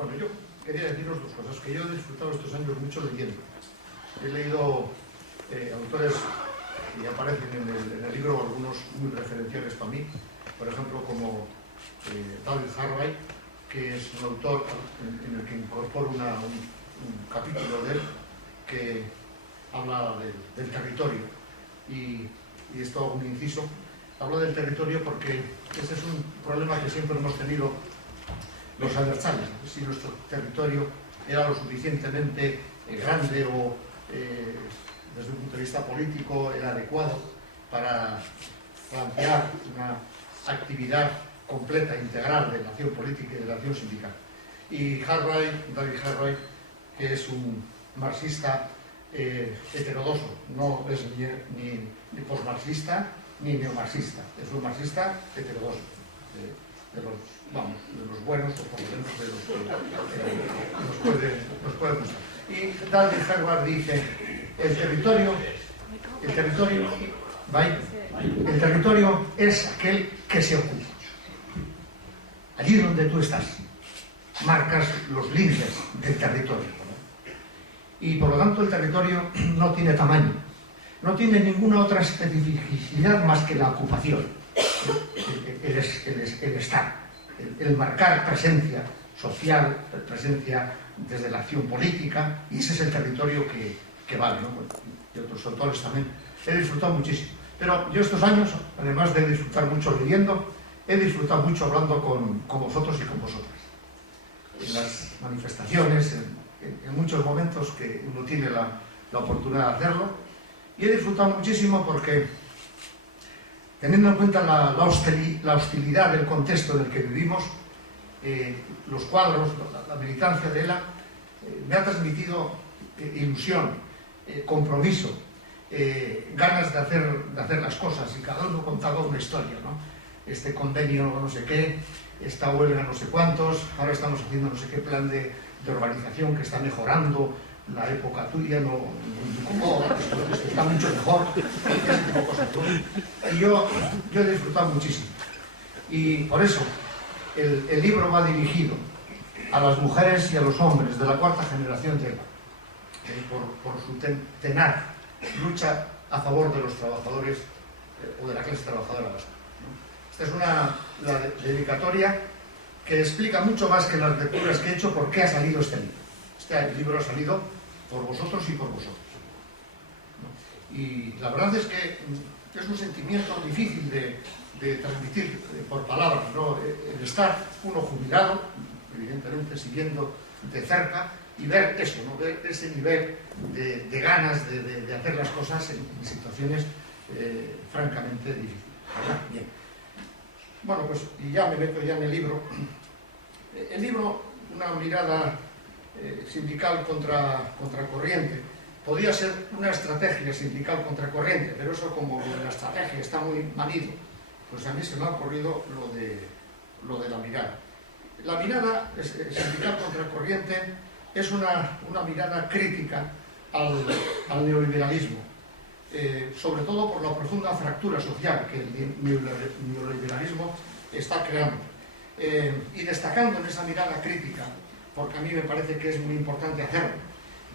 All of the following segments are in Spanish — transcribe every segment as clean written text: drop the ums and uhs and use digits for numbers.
Bueno, yo quería deciros dos cosas, que yo he disfrutado estos años mucho leyendo. He leído autores que aparecen en el libro, algunos muy referenciales para mí, por ejemplo, como David Harvey, que es un autor en el que incorporo un capítulo de él que habla del territorio. Y esto un inciso, hablo del territorio porque ese es un problema que siempre hemos tenido los abertzales, si nuestro territorio era lo suficientemente grande o desde un punto de vista político era adecuado para plantear una actividad completa, integral de la acción política y de la acción sindical. Y David Harvey, que es un marxista heterodoxo, no es ni posmarxista ni neomarxista, es un marxista heterodoxo, de los buenos o por lo menos de los que nos puede gustar. Y David Harvey dice, el territorio es aquel que se ocupa. Allí donde tú estás, marcas los límites del territorio. Y por lo tanto el territorio no tiene tamaño, no tiene ninguna otra especificidad más que la ocupación, el estar, el marcar presencia social, presencia desde la acción política, y ese es el territorio que vale, ¿no? Y otros autores también. He disfrutado muchísimo. Pero yo estos años, además de disfrutar mucho leyendo, he disfrutado mucho hablando con vosotros y con vosotras. En las manifestaciones, en muchos momentos que uno tiene la oportunidad de hacerlo. Y he disfrutado muchísimo porque, teniendo en cuenta la hostilidad del contexto en el que vivimos, los cuadros, la militancia de ELA, me ha transmitido ilusión, compromiso, ganas de hacer las cosas, y cada uno contaba una historia, ¿no? Este convenio no sé qué, esta huelga no sé cuántos, ahora estamos haciendo no sé qué plan de urbanización que está mejorando la época tuya, no está mucho mejor, ese tipo de cosas, ¿no? Y yo he disfrutado muchísimo. Y por eso el libro va dirigido a las mujeres y a los hombres de la cuarta generación de ELA, por su tenaz lucha a favor de los trabajadores o de la clase trabajadora vasca, ¿no? Esta es la dedicatoria que explica mucho más que las lecturas que he hecho por qué ha salido este libro. Este libro ha salido por vosotros y por vosotros, ¿no? Y la verdad es que es un sentimiento difícil de transmitir por palabras, ¿no? El estar uno jubilado, evidentemente siguiendo de cerca, y ver eso, ¿no? Ver ese nivel de ganas de hacer las cosas en situaciones francamente difíciles, ¿verdad? Bien. Bueno, pues y ya me meto ya en el libro. El libro, una mirada sindical contracorriente, podía ser una estrategia sindical contracorriente, pero eso, como la estrategia está muy manido, pues a mí se me ha ocurrido lo de la mirada. La mirada sindical contracorriente es una mirada crítica al neoliberalismo, sobre todo por la profunda fractura social que el neoliberalismo está creando. Y destacando en esa mirada crítica, porque a mí me parece que es muy importante hacerlo,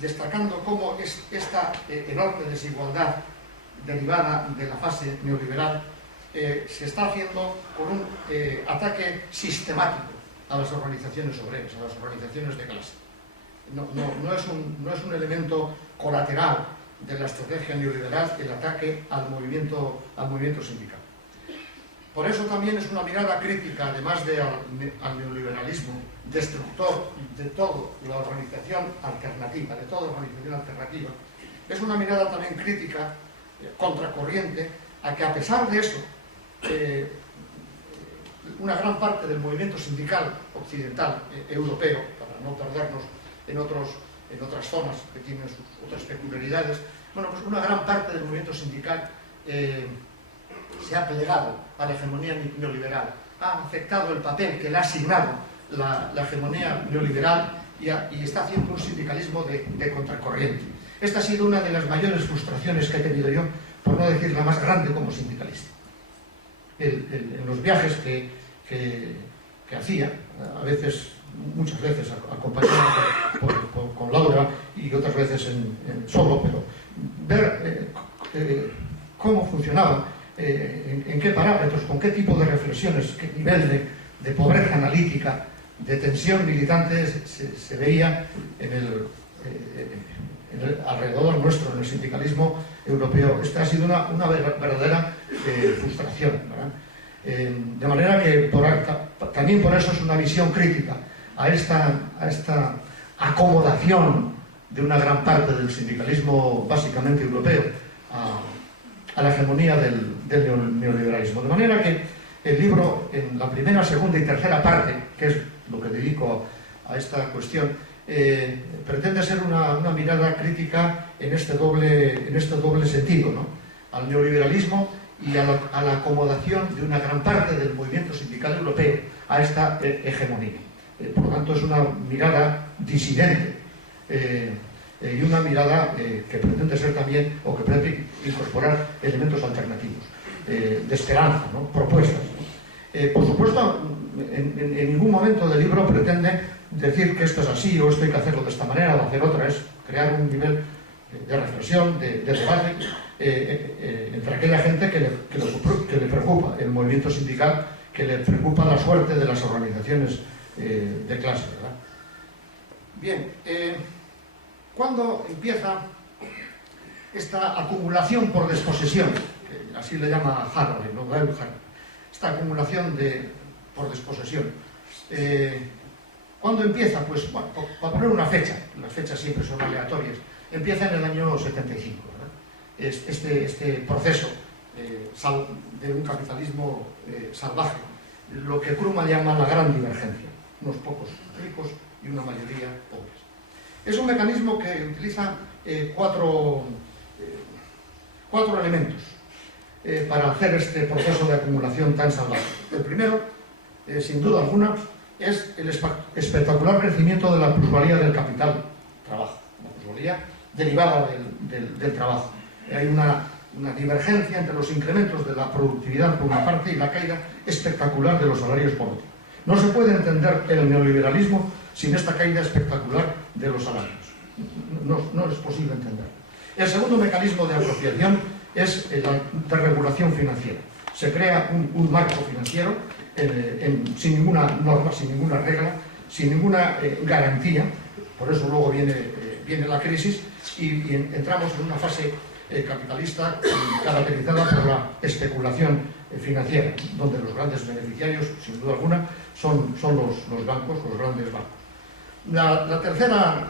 destacando cómo esta enorme desigualdad derivada de la fase neoliberal se está haciendo con un ataque sistemático a las organizaciones obreras, a las organizaciones de clase. No es un elemento colateral de la estrategia neoliberal el ataque al movimiento sindical. Por eso también es una mirada crítica, además al neoliberalismo destructor de toda la organización alternativa, es una mirada también crítica, contracorriente, a que a pesar de eso, una gran parte del movimiento sindical occidental, europeo, para no perdernos en otras zonas que tienen sus otras peculiaridades, bueno, pues una gran parte del movimiento sindical se ha plegado a la hegemonía neoliberal, ha aceptado el papel que le ha asignado la hegemonía neoliberal y está haciendo un sindicalismo de contracorriente. Esta ha sido una de las mayores frustraciones que he tenido yo, por no decir la más grande como sindicalista. En los viajes que hacía, a veces muchas veces acompañado con Laura y otras veces solo, pero ver cómo funcionaba, en qué parámetros, con qué tipo de reflexiones, qué nivel de pobreza analítica, de tensión militante se veía alrededor nuestro, en el sindicalismo europeo. Esta ha sido una verdadera frustración, ¿verdad? De manera que también por eso es una visión crítica a esta acomodación de una gran parte del sindicalismo básicamente europeo a la hegemonía del neoliberalismo. De manera que el libro, en la primera, segunda y tercera parte, que es lo que dedico a esta cuestión, pretende ser una mirada crítica en este doble sentido, ¿no? Al neoliberalismo y a la acomodación de una gran parte del movimiento sindical europeo a esta hegemonía. Por lo tanto, es una mirada disidente y una mirada que pretende ser también, o que pretende incorporar elementos alternativos, de esperanza, ¿no? Propuestas, ¿no? Por supuesto, en ningún momento del libro pretende decir que esto es así o esto hay que hacerlo de esta manera o hacer otra. Es crear un nivel de reflexión, de debate entre aquella gente que le preocupa el movimiento sindical, que le preocupa la suerte de las organizaciones de clase, ¿verdad? Bien, ¿cuándo empieza esta acumulación por desposesión? Que así le llama Harvey, ¿no? Esta acumulación por desposesión. ¿Cuándo empieza? Pues, bueno, para poner una fecha, las fechas siempre son aleatorias, empieza en el año 75, ¿verdad? Este proceso de un capitalismo salvaje, lo que Krugman llama la gran divergencia, unos pocos ricos y una mayoría pobres. Es un mecanismo que utiliza cuatro elementos para hacer este proceso de acumulación tan salvaje. El primero, sin duda alguna, es el espectacular crecimiento de la plusvalía del capital trabajo, la plusvalía derivada del trabajo. Hay una divergencia entre los incrementos de la productividad por una parte y la caída espectacular de los salarios por otra. No se puede entender el neoliberalismo sin esta caída espectacular de los salarios. No es posible entender. El segundo mecanismo de apropiación es la desregulación financiera. Se crea un marco financiero sin ninguna norma, sin ninguna regla, sin ninguna garantía. Por eso luego viene la crisis y entramos en una fase capitalista caracterizada por la especulación financiera, donde los grandes beneficiarios, sin duda alguna, son los bancos, los grandes bancos. La tercera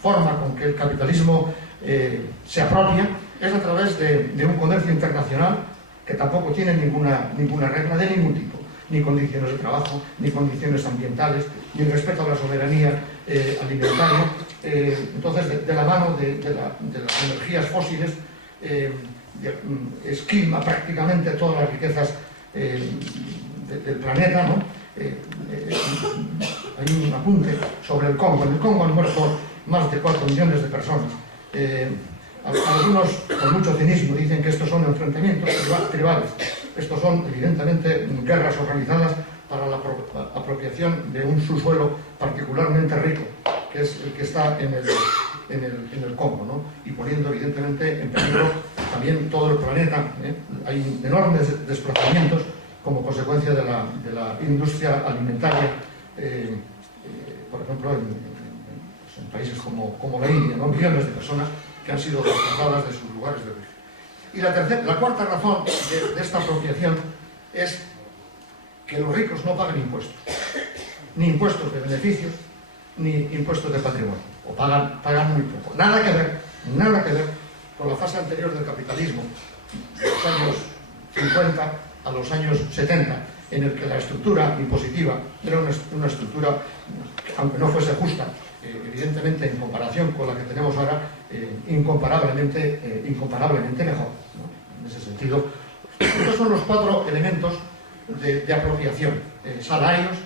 forma con que el capitalismo se apropia es a través de un comercio internacional que tampoco tiene ninguna regla de ningún tipo, ni condiciones de trabajo, ni condiciones ambientales, ni respeto a la soberanía alimentaria. Entonces, de la mano de las energías fósiles, esquilma prácticamente todas las riquezas del planeta, ¿no? Hay un apunte sobre el Congo. En el Congo han muerto más de 4 millones de personas. Algunos, con mucho cinismo, dicen que estos son enfrentamientos tribales. Estos son, evidentemente, guerras organizadas para la apropiación de un subsuelo particularmente rico, que es el que está en el Congo, ¿no? Y poniendo, evidentemente, en peligro también todo el planeta. Hay enormes desplazamientos como consecuencia de la industria alimentaria, por ejemplo, en países como la India, ¿no? Millones de personas que han sido desplazadas de sus lugares de origen. Y la cuarta razón de esta apropiación es que los ricos no pagan impuestos, ni impuestos de beneficios, ni impuestos de patrimonio, o pagan muy poco. Nada que ver con la fase anterior del capitalismo, de los años 50 a los años 70, en el que la estructura impositiva era una estructura, aunque no fuese justa, evidentemente en comparación con la que tenemos ahora, incomparablemente mejor, ¿no? En ese sentido, estos son los 4 elementos de apropiación: salarios,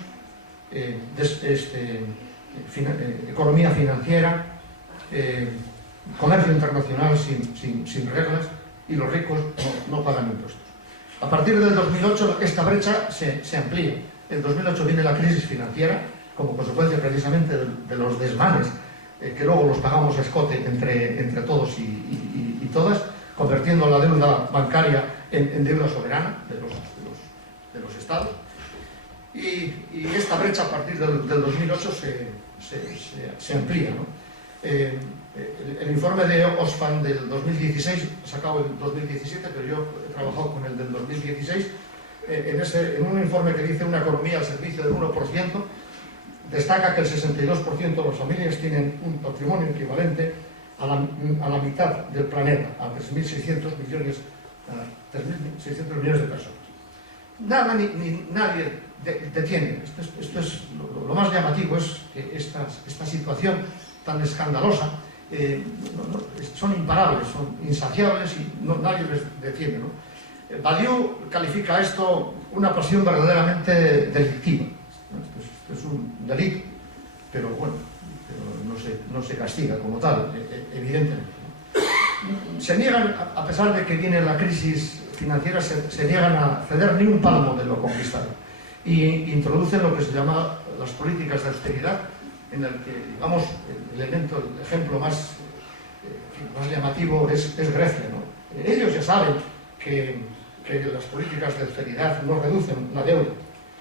economía financiera, comercio internacional sin reglas, y los ricos no pagan impuestos. A partir del 2008 esta brecha se amplía. En 2008 viene la crisis financiera, como consecuencia precisamente de los desmanes que luego los pagamos a escote entre todos y todas, convirtiendo la deuda bancaria en deuda soberana de los estados. Y esta brecha a partir del 2008 se amplía, ¿no? El informe de Oxfam del 2016, sacado en 2017, pero yo he trabajado con el del 2016, en un informe que dice una economía al servicio del 1%, destaca que el 62% de las familias tienen un patrimonio equivalente a la mitad del planeta, a 3.600 millones de personas. Nada ni nadie detiene. Esto es lo más llamativo, es que esta situación tan escandalosa son imparables, son insaciables y nadie les detiene, ¿no? Badiou califica esto una pasión verdaderamente delictiva. Esto es un delito, pero bueno, no se castiga como tal, evidentemente. Se niegan, a pesar de que viene la crisis financiera, se niegan a ceder ni un palmo de lo conquistado y introducen lo que se llama las políticas de austeridad, en el que, digamos, el ejemplo más llamativo es Grecia, ¿no? Ellos ya saben que las políticas de austeridad no reducen la deuda.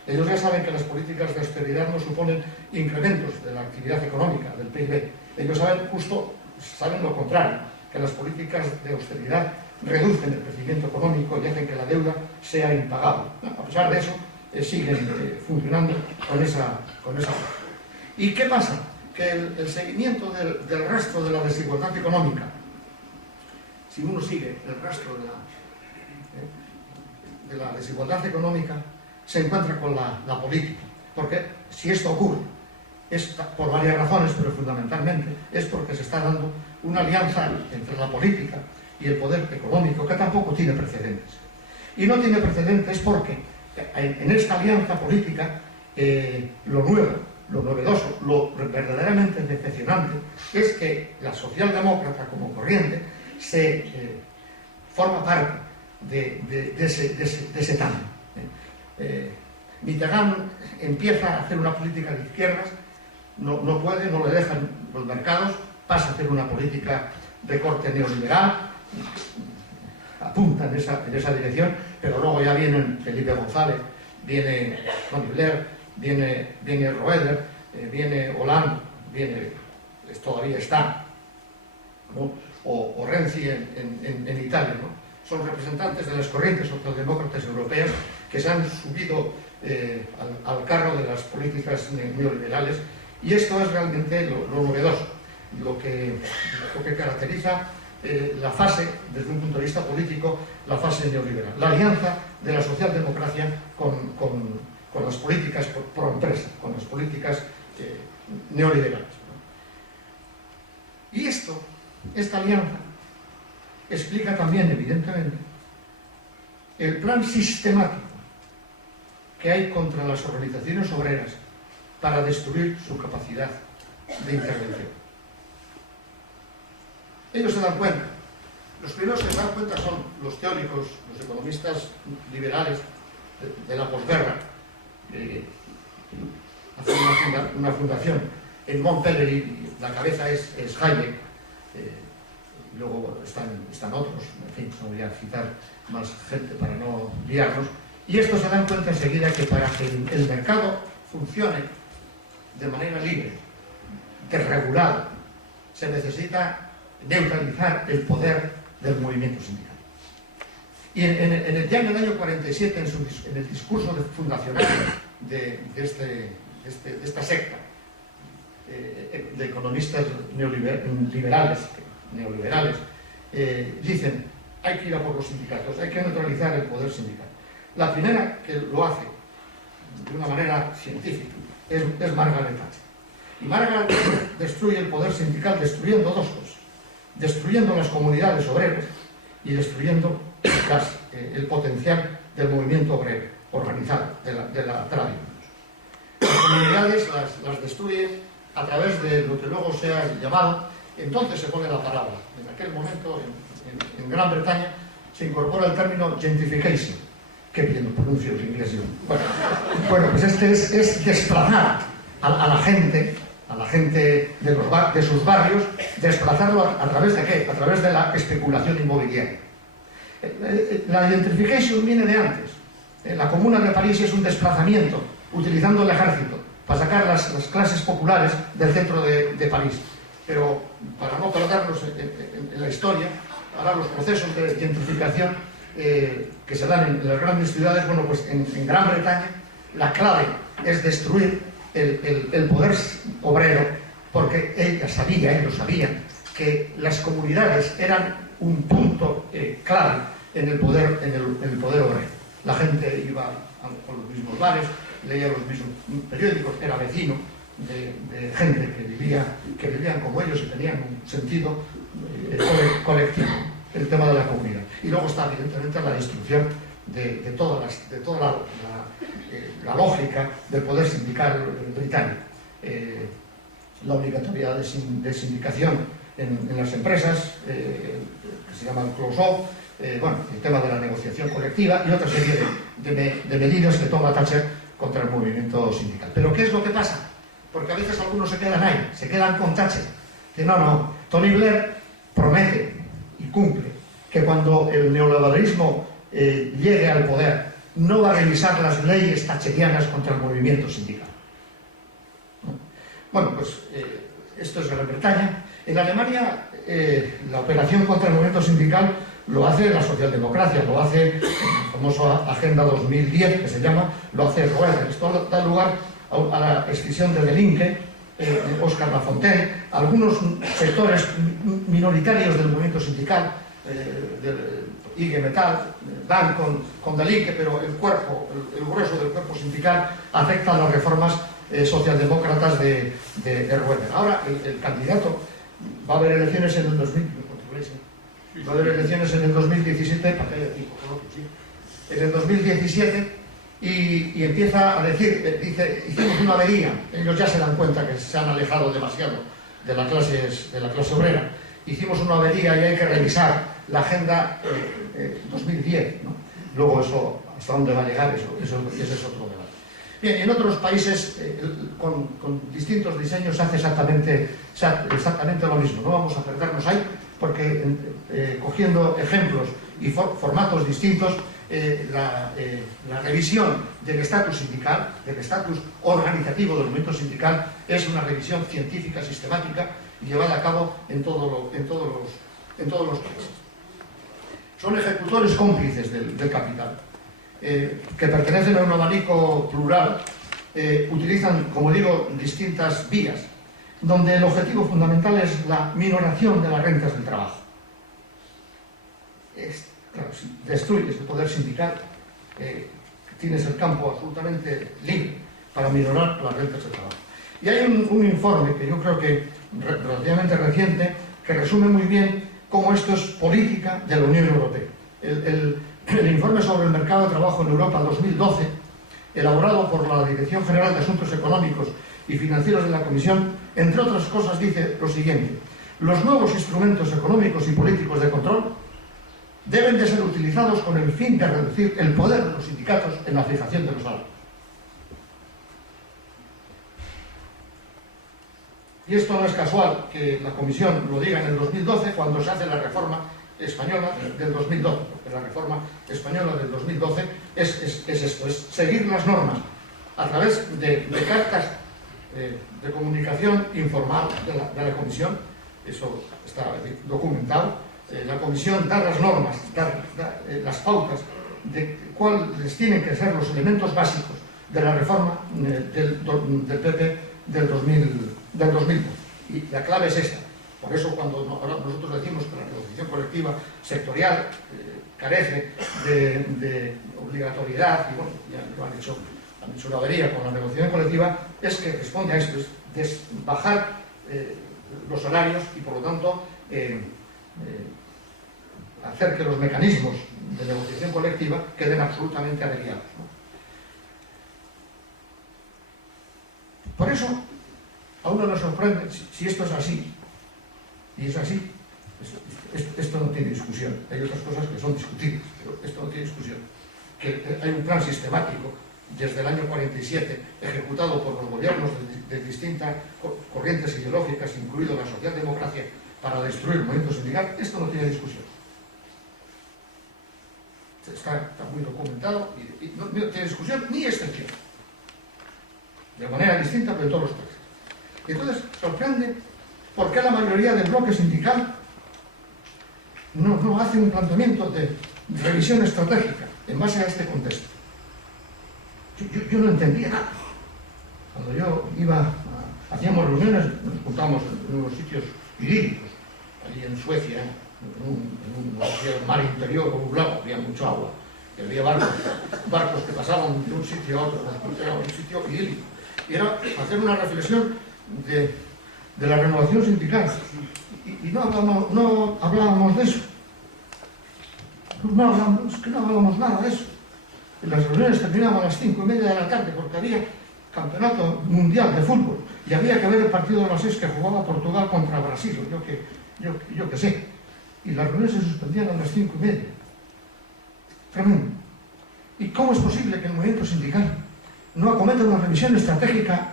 Ellos ya saben que las políticas de austeridad no suponen incrementos de la actividad económica, del PIB. Ellos saben lo contrario, que las políticas de austeridad reducen el crecimiento económico y hacen que la deuda sea impagable. A pesar de eso, siguen funcionando con esa. ¿Y qué pasa? Que el seguimiento del rastro de la desigualdad económica, si uno sigue el rastro de la desigualdad económica, se encuentra con la política. Porque si esto ocurre, es por varias razones, pero fundamentalmente es porque se está dando una alianza entre la política y el poder económico que tampoco tiene precedentes. Y no tiene precedentes porque en esta alianza política lo nuevo, lo novedoso, lo verdaderamente decepcionante es que la socialdemócrata como corriente forma parte de ese tango. Mitterrand empieza a hacer una política de izquierdas, no puede, no le dejan los mercados, pasa a hacer una política de corte neoliberal, apunta en esa dirección, pero luego ya vienen Felipe González, viene Tony Blair, viene Roeder, viene Hollande, todavía está, ¿no? o Renzi en Italia, ¿no? Son representantes de las corrientes socialdemócratas europeas que se han subido al carro de las políticas neoliberales, y esto es realmente lo novedoso, lo que caracteriza la fase, desde un punto de vista político, la fase neoliberal, la alianza de la socialdemocracia con las políticas pro empresa, con las políticas neoliberales, ¿no? Y esta alianza explica también, evidentemente, el plan sistemático que hay contra las organizaciones obreras para destruir su capacidad de intervención. Ellos se dan cuenta. Los primeros que se dan cuenta son los teóricos, los economistas liberales de la posguerra, que hacen una fundación en Montpellier, y la cabeza es Hayek, y luego están otros, en fin, no voy a citar más gente para no liarnos, y estos se dan cuenta enseguida que para que el mercado funcione de manera libre, desregulada, se necesita neutralizar el poder del movimiento sindical. Y ya en el año 47, en el discurso fundacional de esta secta de economistas neoliberales, dicen: hay que ir a por los sindicatos, hay que neutralizar el poder sindical. La primera que lo hace de una manera científica es Margaret Thatcher. Y Margaret Thatcher destruye el poder sindical destruyendo dos cosas: destruyendo las comunidades obreras y destruyendo el potencial del movimiento obrero organizado, de la tradición. Las comunidades las destruye a través de lo que luego se ha llamado, entonces se pone la palabra, en aquel momento en Gran Bretaña se incorpora el término gentrification. Qué bien lo pronuncio en inglés yo. Bueno, pues es desplazar a la gente de sus barrios, desplazarlo a través de ¿qué? A través de la especulación inmobiliaria. La gentrification viene de antes. La Comuna de París es un desplazamiento utilizando el ejército para sacar las clases populares del centro de París. Pero para no perdernos en la historia, ahora los procesos de gentrificación que se dan en las grandes ciudades, bueno, pues en Gran Bretaña la clave es destruir el poder obrero, porque ellos sabían que las comunidades eran un punto clave en el poder obrero. La gente iba a los mismos bares, leía los mismos periódicos, era vecino de gente que vivían como ellos y tenían un sentido colectivo, el tema de la comunidad. Y luego está evidentemente la destrucción de toda la lógica del poder sindical británico. La obligatoriedad de sindicación en las empresas, que se llama el close-off, bueno, el tema de la negociación colectiva y otra serie de medidas que toma Thatcher contra el movimiento sindical. Pero ¿qué es lo que pasa? Porque a veces algunos se quedan ahí, se quedan con Thatcher. Dicen, no, Tony Blair promete y cumple que cuando el neoliberalismo llegue al poder no va a revisar las leyes thatcherianas contra el movimiento sindical. Bueno, pues esto es Gran Bretaña. En Alemania la operación contra el movimiento sindical lo hace la socialdemocracia, lo hace el famoso Agenda 2010, que se llama, lo hace Roeder. Esto da lugar a la escisión de Delinque, Óscar Lafontaine, algunos sectores minoritarios del movimiento sindical, IG Metall, dan con Delinque, pero el grueso del cuerpo sindical afecta a las reformas socialdemócratas de Roeder. Ahora, el candidato va a haber elecciones en el 2017, en el 2017, y empieza a decir, dice, hicimos una avería. Ellos ya se dan cuenta que se han alejado demasiado de la clase obrera. Hicimos una avería y hay que revisar la Agenda 2010, ¿no? Luego eso, hasta dónde va a llegar, ese es otro debate. Bien, y en otros países con distintos diseños se hace exactamente lo mismo. No vamos a perdernos ahí, porque cogiendo ejemplos y formatos distintos, la revisión del estatus sindical, del estatus organizativo del movimiento sindical, es una revisión científica, sistemática y llevada a cabo en todos los países. Son ejecutores cómplices del capital, que pertenecen a un abanico plural, utilizan, como digo, distintas vías, donde el objetivo fundamental es la minoración de las rentas del trabajo. Claro, si destruyes el poder sindical, tienes el campo absolutamente libre para minorar las rentas del trabajo. Y hay un informe que yo creo que relativamente reciente, que resume muy bien cómo esto es política de la Unión Europea. El informe sobre el mercado de trabajo en Europa 2012, elaborado por la Dirección General de Asuntos Económicos y Financieros de la Comisión, entre otras cosas dice lo siguiente: los nuevos instrumentos económicos y políticos de control deben de ser utilizados con el fin de reducir el poder de los sindicatos en la fijación de los salarios. Y esto no es casual que la Comisión lo diga en el 2012, cuando se hace la reforma española del 2012, porque la reforma española del 2012 es esto, es seguir las normas a través de cartas de comunicación informal de la Comisión. Eso está documentado. La Comisión da las normas, da las pautas de cuáles tienen que ser los elementos básicos de la reforma del PP del 2012. Y la clave es esta. Por eso cuando ahora nosotros decimos que la negociación colectiva sectorial carece de obligatoriedad, y bueno, ya lo han hecho una avería con la negociación colectiva, es que responde a esto, es bajar los salarios y por lo tanto hacer que los mecanismos de negociación colectiva queden absolutamente averiados, ¿no? Por eso a uno nos sorprende si esto es así, y es así. Esto no tiene discusión. Hay otras cosas que son discutibles, pero esto no tiene discusión. Que hay un plan sistemático desde el año 47, ejecutado por los gobiernos de distintas corrientes ideológicas, incluido la socialdemocracia, para destruir el movimiento sindical, esto no tiene discusión. Está muy documentado y no tiene discusión ni excepción. De manera distinta, pero en todos los países. Y entonces sorprende por qué la mayoría del bloque sindical no hace un planteamiento de revisión estratégica en base a este contexto. Yo no entendía nada. Cuando yo hacíamos reuniones, nos juntábamos en unos sitios idílicos, allí en Suecia, en un mar interior o un lago, había mucho agua, y había barcos que pasaban de un sitio a otro, era un sitio idílico. Y era hacer una reflexión de la renovación sindical. Y no hablábamos de eso. No hablábamos nada de eso. En las reuniones terminaban a las 5:30 de la tarde porque había campeonato mundial de fútbol y había que ver el partido de las 6 que jugaba Portugal contra Brasil, yo que sé. Y las reuniones se suspendían a las 5:30. Tremendo. ¿Y cómo es posible que el movimiento sindical no acometa una revisión estratégica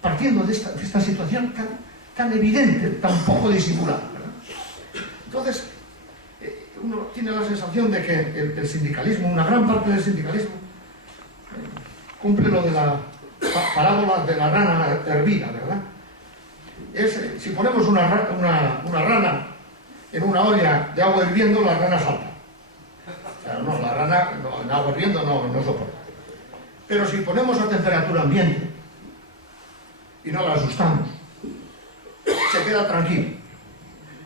partiendo de esta situación tan evidente, tan poco disimulada, ¿verdad? Entonces, uno tiene la sensación de que el sindicalismo, una gran parte del sindicalismo, cumple lo de la parábola de la rana hervida, ¿verdad? Si ponemos una rana en una olla de agua hirviendo, la rana salta. Claro, no, la rana en agua hirviendo no soporta. Pero si ponemos a temperatura ambiente y no la asustamos, se queda tranquilo.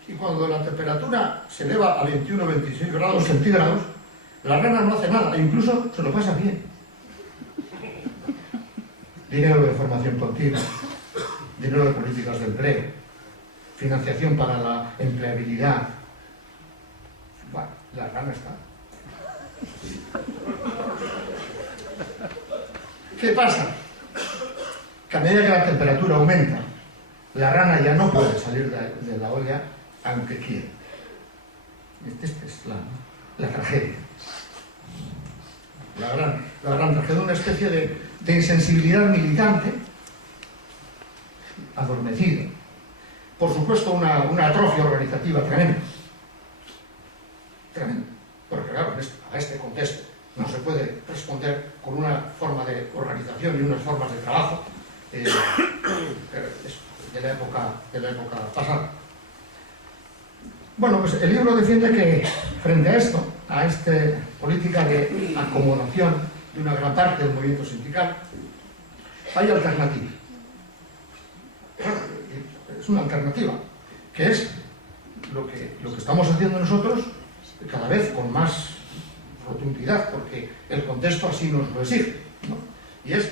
Y cuando la temperatura se eleva a 21 o 26 grados centígrados, la rana no hace nada, e incluso se lo pasa bien. Dinero de formación continua, dinero de políticas de empleo, financiación para la empleabilidad. Bueno, la rana está. ¿Qué pasa? Que a medida que la temperatura aumenta, la rana ya no puede salir de la olla aunque quiera. Esta es la tragedia. La gran tragedia, una especie de insensibilidad militante, adormecida. Por supuesto, una atrofia organizativa tremenda. Tremenda. Porque claro, a este contexto no se puede responder con una forma de organización y unas formas de trabajo de la época pasada. Bueno, pues el libro defiende que frente a esto, a esta política de acomodación de una gran parte del movimiento sindical, hay alternativa. Es una alternativa, que es lo que estamos haciendo nosotros cada vez con más rotundidad, porque el contexto así nos lo exige, ¿no? Y es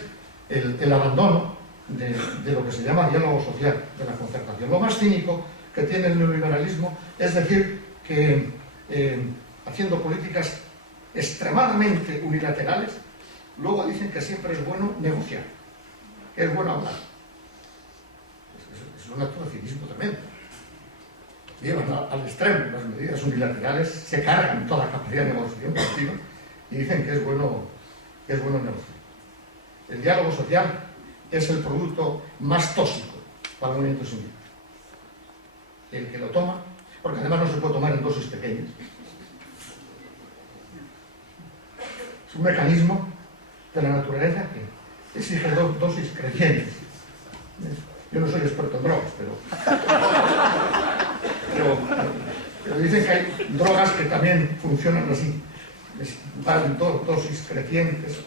el abandono de lo que se llama diálogo social, de la concertación. Lo más cínico que tiene el neoliberalismo es decir que haciendo políticas extremadamente unilaterales, luego dicen que siempre es bueno negociar, que es bueno hablar. Es un acto de cinismo tremendo. Llevan al extremo las medidas unilaterales, se cargan toda la capacidad de negociación colectiva y dicen que es bueno negociar. El diálogo social es el producto más tóxico para el movimiento sindical. El que lo toma, porque además no se puede tomar en dosis pequeñas. Es un mecanismo de la naturaleza que exige dosis crecientes. Yo no soy experto en drogas, pero dicen que hay drogas que también funcionan así. Van dosis crecientes,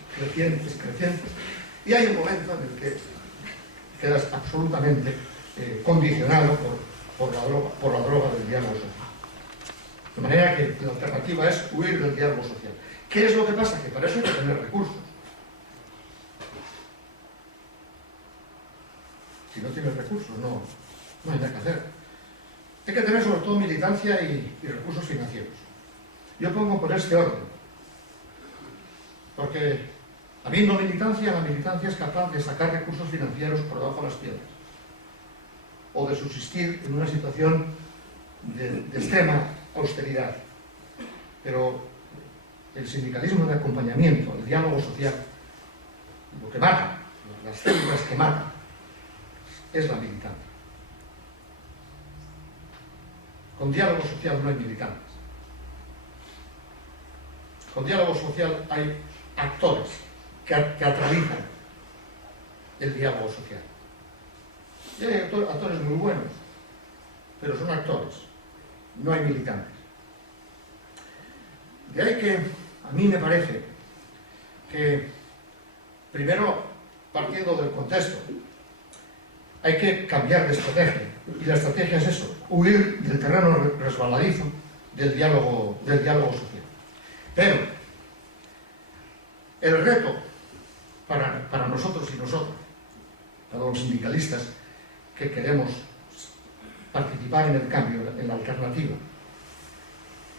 y hay un momento en el que quedas absolutamente condicionado por la droga del diálogo social. De manera que la alternativa es huir del diálogo social. ¿Qué es lo que pasa? Que para eso hay que tener recursos. Si no tienes recursos, no hay nada que hacer. Hay que tener sobre todo militancia y recursos financieros. Yo pongo por este orden, porque habiendo militancia, la militancia es capaz de sacar recursos financieros por debajo de las piedras, o de subsistir en una situación de extrema austeridad. Pero el sindicalismo de acompañamiento, el diálogo social, lo que mata, las células que matan, es la militancia. Con diálogo social no hay militantes. Con diálogo social hay actores que atraviesan el diálogo social. Y hay actores muy buenos, pero son actores, no hay militantes. De ahí que a mí me parece que, primero, partiendo del contexto, hay que cambiar de estrategia. Y la estrategia es eso, huir del terreno resbaladizo del diálogo social. Pero el reto para nosotros y nosotras, para los sindicalistas que queremos participar en el cambio, en la alternativa,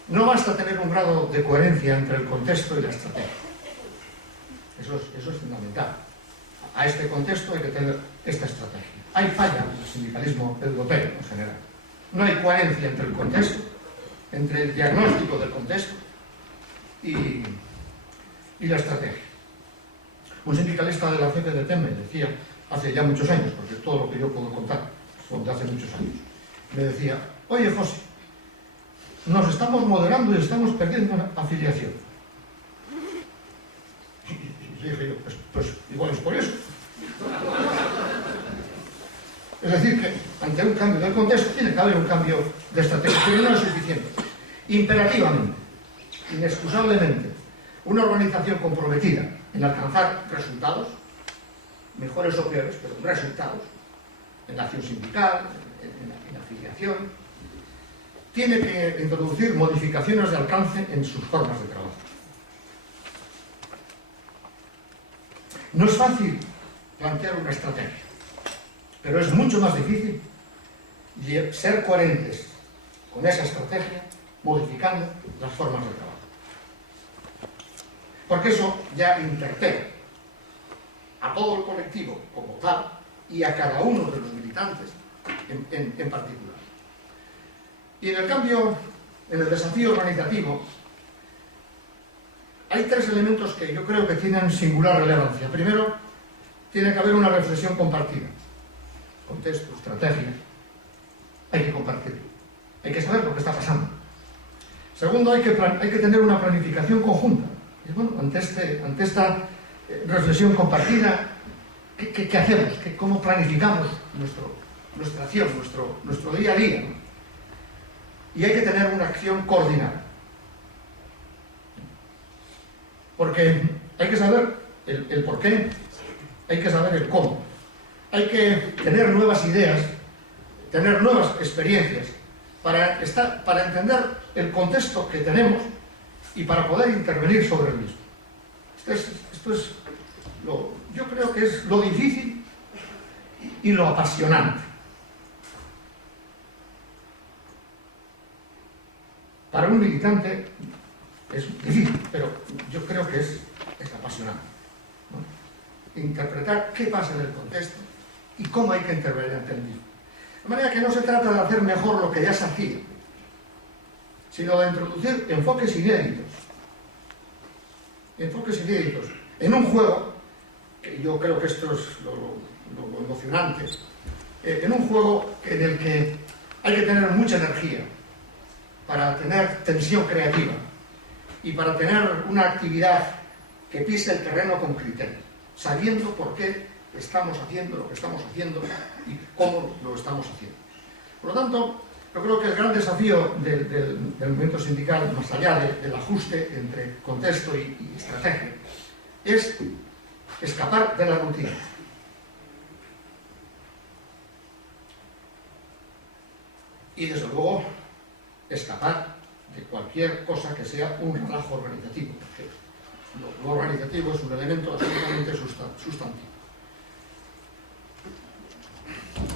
no basta tener un grado de coherencia entre el contexto y la estrategia. Eso es fundamental. A este contexto hay que tener esta estrategia. Hay falla en el sindicalismo europeo en general. No hay coherencia entre el contexto, entre el diagnóstico del contexto y la estrategia. Un sindicalista de la CPDT me decía, hace ya muchos años, porque todo lo que yo puedo contar son de hace muchos años, me decía, oye José, nos estamos moderando y estamos perdiendo una afiliación. Y dije yo, pues igual es por eso. Es decir, que ante un cambio del contexto tiene que haber un cambio de estrategia, pero no es suficiente. Imperativamente, inexcusablemente, una organización comprometida en alcanzar resultados, mejores o peores, pero resultados, en la acción sindical, en la afiliación, tiene que introducir modificaciones de alcance en sus formas de trabajo. No es fácil plantear una estrategia, pero es mucho más difícil ser coherentes con esa estrategia, modificando las formas de trabajo. Porque eso ya interpela a todo el colectivo como tal y a cada uno de los militantes en particular. Y en el cambio, en el desafío organizativo, hay tres elementos que yo creo que tienen singular relevancia. Primero, tiene que haber una reflexión compartida. Contexto, estrategia, hay que compartirlo. Hay que saber lo que está pasando. Segundo, hay que tener una planificación conjunta. Y bueno, ante esta reflexión compartida, ¿qué hacemos? ¿Cómo planificamos nuestra acción, nuestro día a día? Y hay que tener una acción coordinada. Porque hay que saber el por qué, hay que saber el cómo. Hay que tener nuevas ideas, tener nuevas experiencias para entender el contexto que tenemos y para poder intervenir sobre el mismo. Yo creo que es lo difícil y lo apasionante. Para un militante es difícil, pero yo creo que es apasionante, ¿no? Interpretar qué pasa en el contexto y cómo hay que intervenir ante el mismo. De manera que no se trata de hacer mejor lo que ya se hacía, sino de introducir enfoques inéditos en un juego, que yo creo que esto es lo emocionante, en un juego en el que hay que tener mucha energía para tener tensión creativa y para tener una actividad que pise el terreno con criterio, sabiendo por qué estamos haciendo lo que estamos haciendo y cómo lo estamos haciendo. Por lo tanto, yo creo que el gran desafío del movimiento sindical, más allá del ajuste entre contexto y estrategia, es escapar de la rutina. Y, desde luego, escapar de cualquier cosa que sea un relajo organizativo, porque lo organizativo es un elemento absolutamente sustantivo.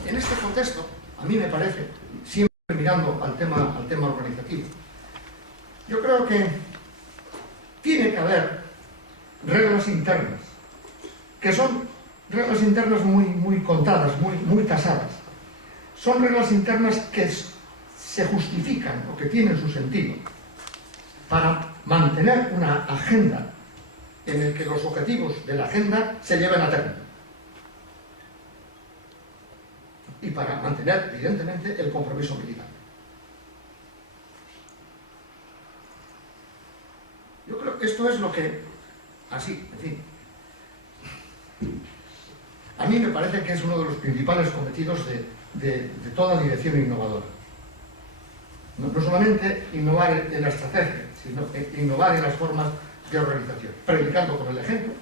En este contexto, a mí me parece, siempre mirando al tema organizativo, yo creo que tiene que haber reglas internas, que son reglas internas muy contadas, muy tasadas. Son reglas internas que se justifican o que tienen su sentido para mantener una agenda en el que los objetivos de la agenda se lleven a término. Y para mantener, evidentemente, el compromiso militar. Yo creo que esto es lo que, así, en fin, a mí me parece que es uno de los principales cometidos de toda dirección innovadora. No solamente innovar en la estrategia, sino innovar en las formas de organización, predicando con el ejemplo,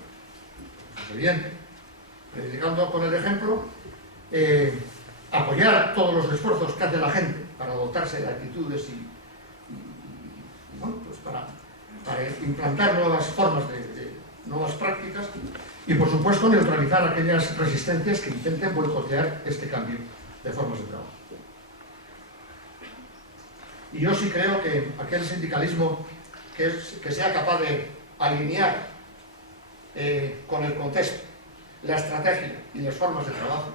es evidente, predicando con el ejemplo, apoyar todos los esfuerzos que hace la gente para dotarse de actitudes y bueno, pues para implantar nuevas formas de nuevas prácticas y, por supuesto, neutralizar aquellas resistencias que intenten boicotear este cambio de formas de trabajo. Y yo sí creo que aquel sindicalismo que sea capaz de alinear con el contexto, la estrategia y las formas de trabajo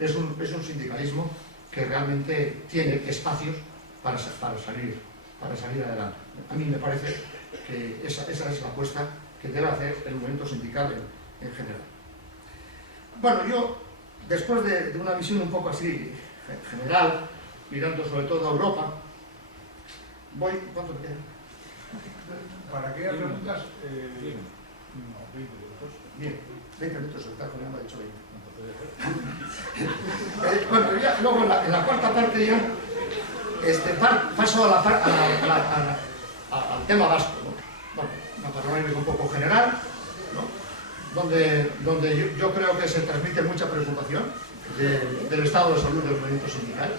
es un sindicalismo que realmente tiene espacios para salir adelante. A mí me parece que esa es la apuesta que debe hacer el movimiento sindical en general. Bueno, yo, después de una visión un poco así general, mirando sobre todo a Europa, ¿cuánto me queda? ¿Para aquellas preguntas? No, 20 minutos. Bien, 20 minutos, el tajo me ha dicho 20. Bueno, ya, luego en la cuarta parte ya paso al tema vasco, ¿no? Bueno, una panorámica un poco general, ¿no? donde yo creo que se transmite mucha preocupación del estado de salud del movimiento sindical.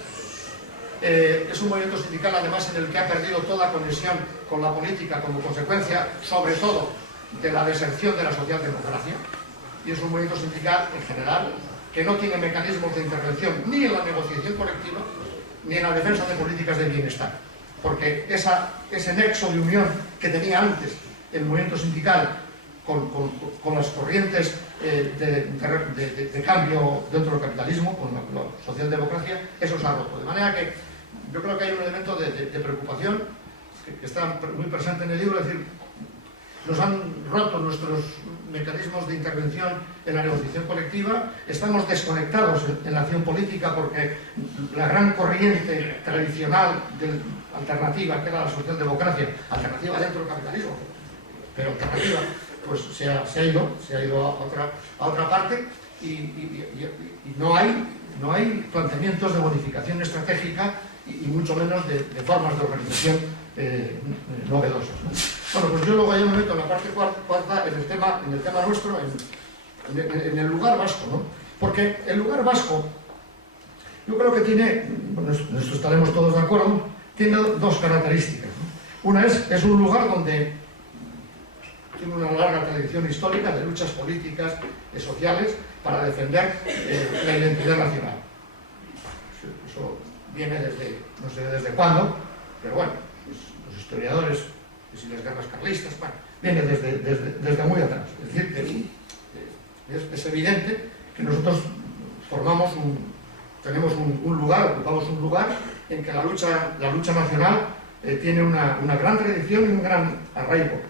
Es un movimiento sindical, además, en el que ha perdido toda conexión con la política como consecuencia, sobre todo, de la deserción de la socialdemocracia. Y es un movimiento sindical, en general, que no tiene mecanismos de intervención ni en la negociación colectiva, ni en la defensa de políticas de bienestar. Porque ese nexo de unión que tenía antes el movimiento sindical con las corrientes de cambio dentro del capitalismo, con la socialdemocracia, eso se ha roto. De manera que yo creo que hay un elemento de preocupación que está muy presente en el libro, es decir, nos han roto nuestros mecanismos de intervención en la negociación colectiva, estamos desconectados en la acción política porque la gran corriente tradicional alternativa, que era la socialdemocracia, alternativa dentro del capitalismo, pero alternativa, pues se ha ido a otra parte y no hay planteamientos de modificación estratégica y mucho menos de formas de organización novedosas, ¿no? Bueno, pues yo luego ya me meto en la parte cuarta en el tema nuestro, en el lugar vasco, ¿no? Porque el lugar vasco, yo creo que tiene, bueno, en esto estaremos todos de acuerdo, tiene dos características, ¿no? Una es un lugar donde tiene una larga tradición histórica de luchas políticas y sociales para defender la identidad nacional. Eso viene desde, no sé desde cuándo, pero bueno, pues los historiadores y las guerras carlistas, bueno, viene desde muy atrás. Es decir, que es evidente que nosotros tenemos un lugar, ocupamos un lugar en que la lucha nacional tiene una gran tradición y un gran arraigo,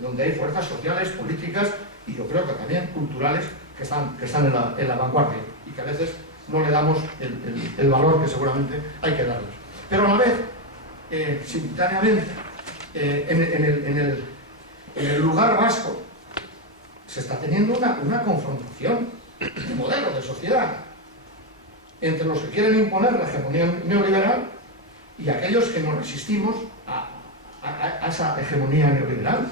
donde hay fuerzas sociales, políticas y yo creo que también culturales que están en la vanguardia y que a veces no le damos el valor que seguramente hay que darles. Pero a la vez, simultáneamente, en el lugar vasco se está teniendo una confrontación de modelo de sociedad entre los que quieren imponer la hegemonía neoliberal y aquellos que nos resistimos a esa hegemonía neoliberal.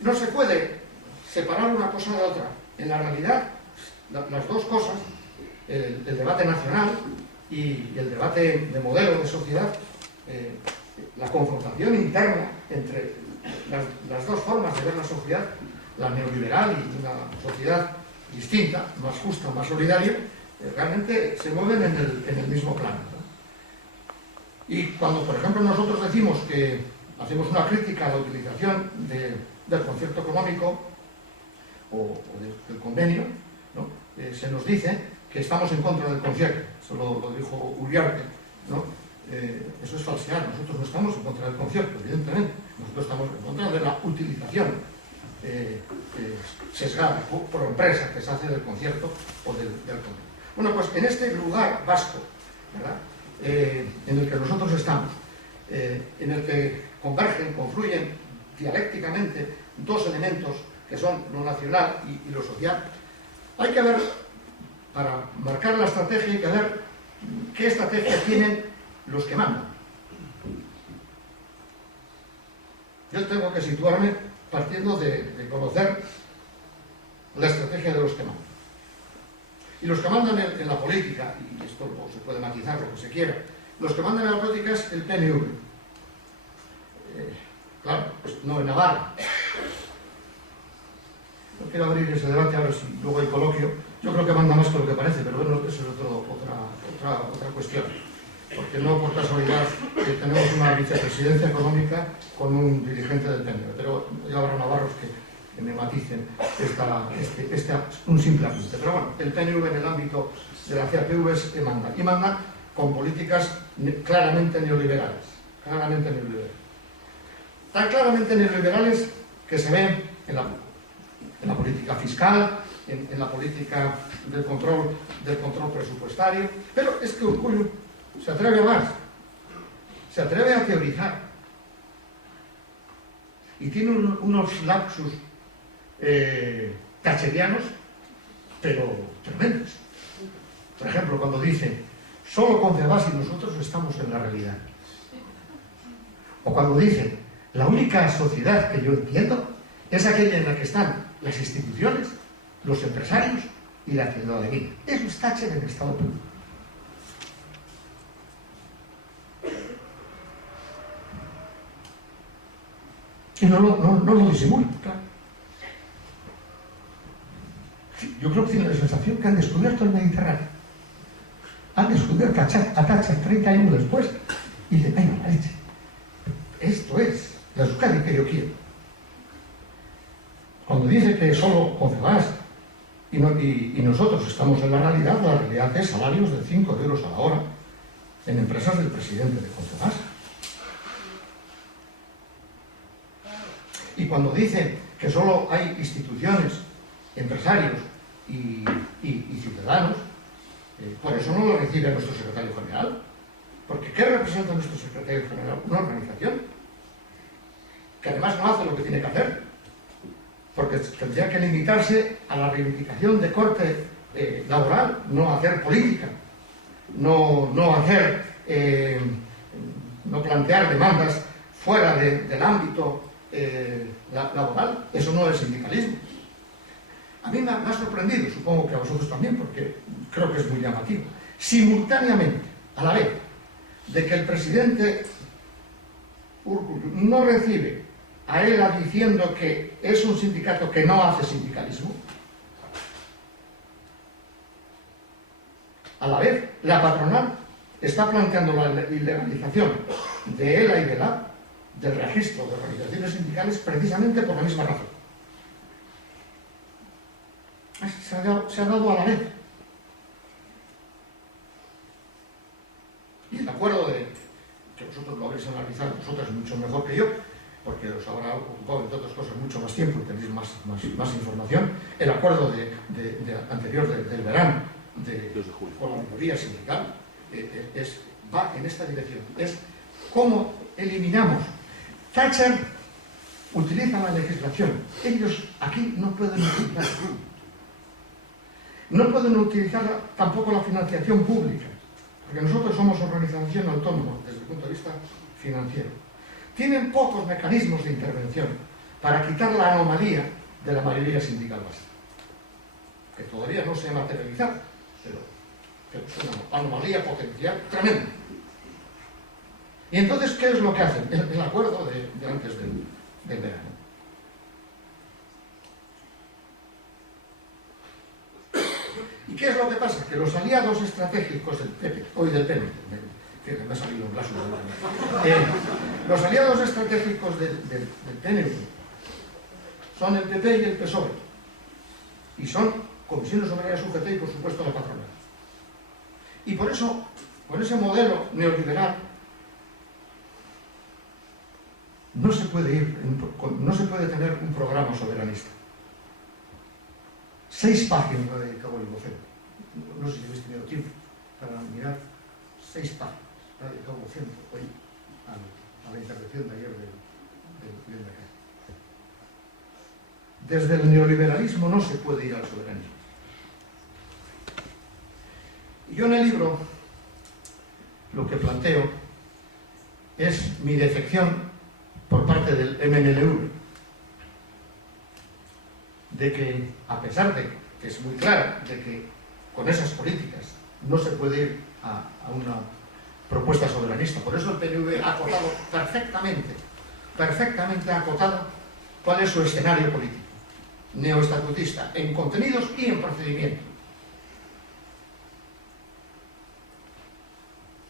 No se puede separar una cosa de otra. En la realidad, las dos cosas, el debate nacional y el debate de modelo de sociedad, la confrontación interna entre las dos formas de ver la sociedad, la neoliberal y una sociedad distinta, más justa, más solidaria, realmente se mueven en el mismo plano, ¿no? Y cuando, por ejemplo, nosotros decimos que hacemos una crítica a la utilización del concierto económico o del convenio, ¿no? Se nos dice que estamos en contra del concierto. Eso lo dijo Uriarte, ¿no? Eso es falsear. Nosotros no estamos en contra del concierto, evidentemente. Nosotros estamos en contra de la utilización sesgada por empresa que se hace del concierto o del convenio. Bueno, pues en este lugar vasco, ¿verdad?, en el que nosotros estamos, en el que convergen, confluyen dialécticamente dos elementos que son lo nacional y lo social, hay que ver, para marcar la estrategia, hay que ver qué estrategia tienen los que mandan. Yo tengo que situarme partiendo de conocer la estrategia de los que mandan. Y los que mandan en la política, y esto se puede matizar lo que se quiera, los que mandan en la política es el PNV. Claro, pues no en Navarra. No quiero abrir ese debate ahora, si luego hay coloquio. Yo creo que manda más que lo que parece, pero bueno, eso es otra cuestión. Porque no por casualidad tenemos una vicepresidencia económica con un dirigente del PNV. Pero ya habrá navarros que me maticen un simple apunte. Pero bueno, el PNV en el ámbito de la CAPV es que manda. Y manda con políticas claramente neoliberales. Claramente neoliberales. Tan claramente neoliberales que se ven en la política fiscal, en la política del control presupuestario, pero es que Urkullu se atreve a más, se atreve a teorizar y tiene unos lapsus thatcherianos, pero tremendos. Por ejemplo, cuando dice, solo Confebask y nosotros estamos en la realidad. O cuando dice, la única sociedad que yo entiendo es aquella en la que están las instituciones, los empresarios y la ciudadanía. Eso es Thatcher en Estado puro. Y no lo disimula, claro. Yo creo que tiene la sensación que han descubierto el Mediterráneo. Han descubierto a Thatcher 30 años después y dicen, venga, la leche. Esto es la Euskadi que yo quiero. Cuando dice que solo Confebask y nosotros estamos en la realidad es salarios de 5 euros a la hora en empresas del presidente de Confebask. Y cuando dice que solo hay instituciones, empresarios y ciudadanos, por eso no lo recibe nuestro secretario general. Porque ¿qué representa nuestro secretario general? Una organización que además no hace lo que tiene que hacer, porque tendría que limitarse a la reivindicación de corte laboral, no hacer política, no plantear demandas fuera del ámbito laboral. Eso no es sindicalismo. A mí me ha sorprendido, supongo que a vosotros también, porque creo que es muy llamativo, simultáneamente, a la vez, de que el presidente Urkullu no recibe a ELA diciendo que es un sindicato que no hace sindicalismo, a la vez la patronal está planteando la ilegalización de ELA y de LAB, del registro de organizaciones sindicales, precisamente por la misma razón. Se ha dado a la vez. Y el acuerdo que vosotros lo habréis analizado, vosotros mucho mejor que yo, porque os habrá ocupado, entre otras cosas, mucho más tiempo y tenéis más información, el acuerdo anterior del verano con la mayoría sindical va en esta dirección. Es cómo eliminamos. Thatcher utiliza la legislación. Ellos aquí no pueden utilizarla. No pueden utilizar tampoco la financiación pública, porque nosotros somos organización autónoma desde el punto de vista financiero. Tienen pocos mecanismos de intervención para quitar la anomalía de la mayoría sindical básica, que todavía no se ha materializado, pero es una anomalía potencial tremenda. Y entonces, ¿qué es lo que hacen? El acuerdo de antes del verano. ¿Y qué es lo que pasa? Que los aliados estratégicos del PP, hoy del PNV, que me ha salido un plazo los aliados estratégicos del PNV son el PP y el PSOE, y son Comisiones Obreras UGT y por supuesto la patronal. Y por eso, con ese modelo neoliberal, no se puede tener un programa soberanista. 6 páginas me he dedicado al Ibocentro. No sé si habéis tenido tiempo para mirar. 6 páginas me he dedicado al Ibocentro hoy a la intervención de ayer del mercado. Desde el neoliberalismo no se puede ir al soberanismo. Y yo en el libro lo que planteo es mi defección por parte del MNLV de que, a pesar de que es muy clara de que con esas políticas no se puede ir a una propuesta soberanista. Por eso el PNV ha acotado perfectamente ha acotado cuál es su escenario político, neoestatutista, en contenidos y en procedimiento.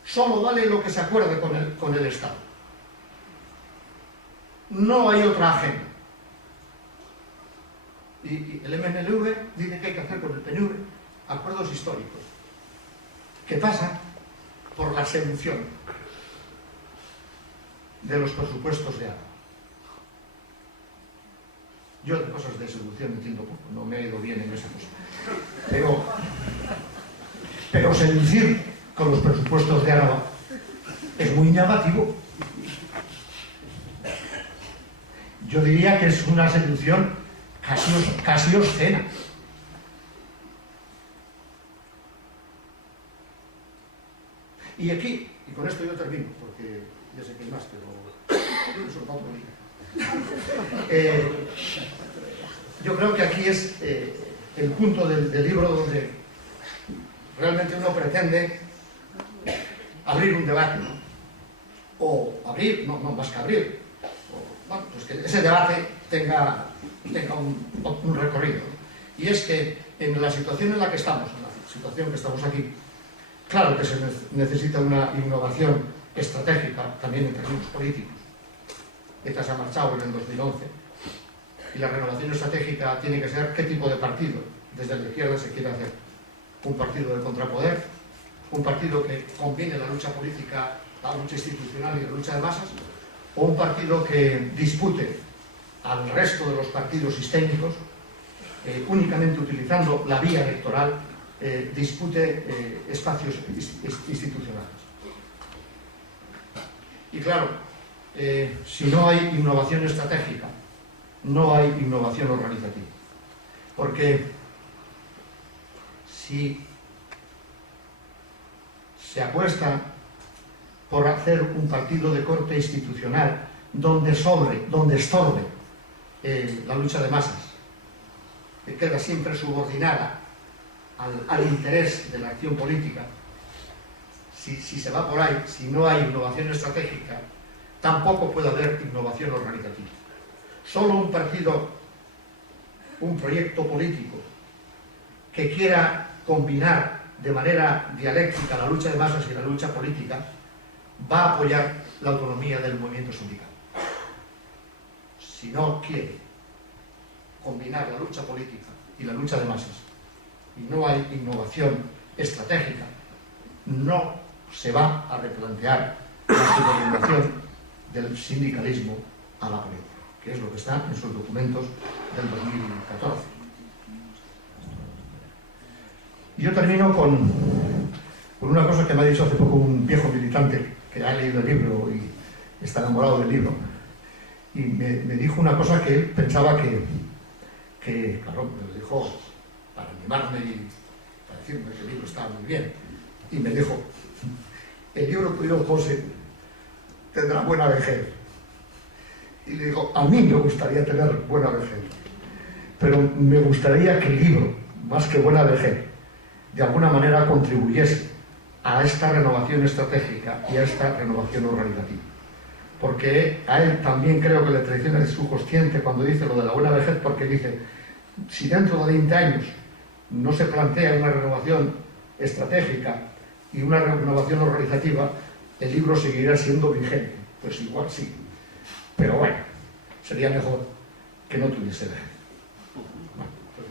Solo vale lo que se acuerde con el Estado. No hay otra agenda. Y el MNLV dice que hay que hacer con el PNV acuerdos históricos, que pasan por la seducción de los presupuestos de Álava. Yo de cosas de seducción entiendo poco, no me he ido bien en esa cosa. Pero seducir con los presupuestos de Álava es muy llamativo. Yo diría que es una seducción casi obscena. Y aquí, y con esto yo termino, porque ya sé que hay más, pero eso es otro día. Yo creo que aquí es el punto del libro donde realmente uno pretende abrir un debate, ¿no? O abrir, no más que abrir, bueno, pues que ese debate tenga un recorrido. Y es que en la situación en la que estamos, en la situación que estamos aquí, claro que se necesita una innovación estratégica también en términos políticos. ETA se ha marchado en el 2011 y la renovación estratégica tiene que ser qué tipo de partido desde la izquierda se quiere hacer. Un partido de contrapoder, un partido que combine la lucha política, la lucha institucional y la lucha de masas, o un partido que dispute al resto de los partidos sistémicos, únicamente utilizando la vía electoral, dispute espacios institucionales. Y claro, si no hay innovación estratégica, no hay innovación organizativa. Porque si se apuesta por hacer un partido de corte institucional donde estorbe la lucha de masas, que queda siempre subordinada al interés de la acción política, si se va por ahí, si no hay innovación estratégica, tampoco puede haber innovación organizativa. Solo un partido, un proyecto político que quiera combinar de manera dialéctica la lucha de masas y la lucha política va a apoyar la autonomía del movimiento sindical. Si no quiere combinar la lucha política y la lucha de masas y no hay innovación estratégica, no se va a replantear la subordinación del sindicalismo a la política, que es lo que está en sus documentos del 2014. Y yo termino con una cosa que me ha dicho hace poco un viejo militante que ha leído el libro y está enamorado del libro, y me dijo una cosa que él pensaba que claro, me lo dijo para animarme y para decirme que el libro estaba muy bien, y me dijo: el libro tuyo, José, tendrá buena vejez. Y le digo: a mí me gustaría tener buena vejez, pero me gustaría que el libro, más que buena vejez, de alguna manera contribuyese a esta renovación estratégica y a esta renovación organizativa. Porque a él también creo que le traiciona el subconsciente cuando dice lo de la buena vejez, porque dice: si dentro de 20 años no se plantea una renovación estratégica y una renovación organizativa, el libro seguirá siendo vigente. Pues igual sí, pero bueno, sería mejor que no tuviese vejez. Bueno, pues